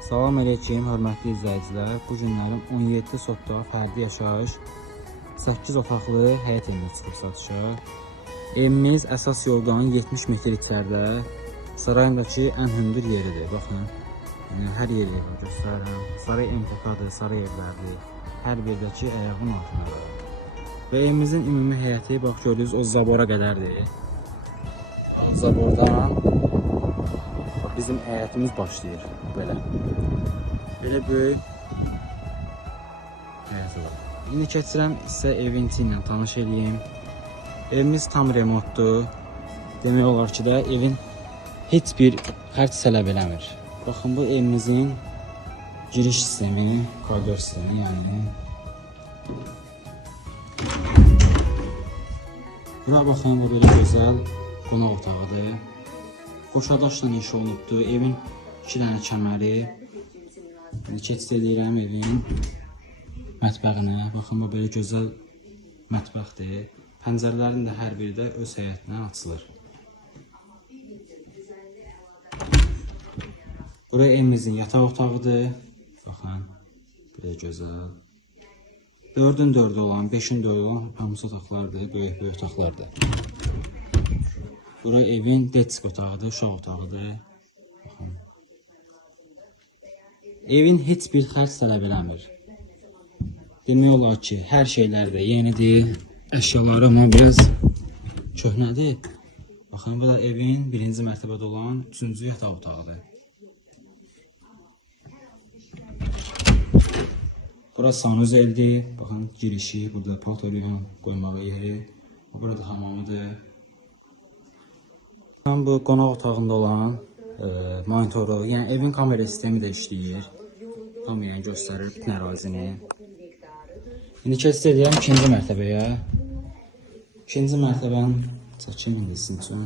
Salam əleykum, hörmətli izləyicilər. Bu günlərim 17 sotda fərdi yaşayış 8 otaqlı həyət evini çıxıb satışa. Evimiz əsas yoldan 70 metr içəridə, sarayındakı ən hündür yeridir. Baxın, yəni hər yeri göstərirəm. Saray MTK-dır, saray evlərdir. Hər birdəki ayağın altında. Və evimizin ümumi həyəti, bax gördüyünüz o zabora qədərdir. Zabordan bizim həyətimiz başlayır belə. Belə böyük həyəti var. İndi keçirəm sizə evin içi ilə tanış edeyim. Evimiz tam remontdur. Demək olar ki də evin heç bir xərc tələb eləmir. Baxın, bu evimizin giriş sistemi, koridor sistemi, yəni. Bura baxın, bu belə gözəl qonaq otağıdır. Qoşadaşla iş olunubdur. Evin 2 dənə kəməri. Keçid edirəm evin mətbəxinə. Baxın, bu belə gözəl mətbəxdir. Pəncərələrin də hər biri də öz həyətinə açılır. Buraya evimizin yataq otağıdır. Baxın, belə gözəl. 4-ün 4-ü olan, 5-in 4-ü olan hamısı otaqlardır, böyük otaqlardır. Bura evin desk otağıdır, uşaq otağıdır. Baxın. Evin heç bir xərc tələb eləmir. Demək olar ki, hər şeylər də yenidir. Əşyaları amma biraz köhnədir. Baxın, bu da evin 1-ci mərtəbədə olan 3-cü yataq otağıdır. Bura sanuzeldir. Baxın, girişi, burada paltoyla qoymağa yeri. Burada hamamıdır. Bu qonaq otağında olan monitoru, yəni evin kamera sistemi də işləyir. Tam yəni göstərir bütün ərazini. İndi keçid edirəm 2-ci mərtəbəyə. 2-ci mərtəbənin çəkim indisi üçün.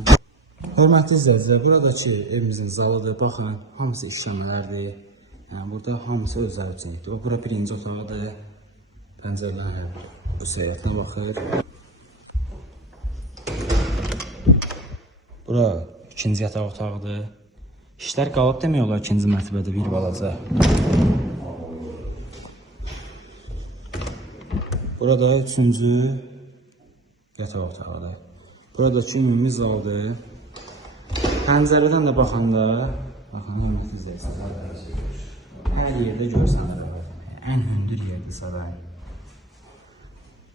Hörmətli izləyicilər, buradakı evimizin zalıdır. Baxın, hamısı işləmələrdir. Yəni burada hamısı özləri üçündir. O bura 1-ci otağıdır. Pəncərələr bu səyahətinə baxır. Bura 2-ci yataq otağıdır. İşlər qalıb demək olar 2-ci mərtəbədə bir balaca. Burada 3-cü yataq otağıdır. Buradakı ümumi zaldır. Pəncərədən də baxanda, baxın, hörmətli izləyicilər, hər yerdə görsənir. Ən hündür yerdir saray.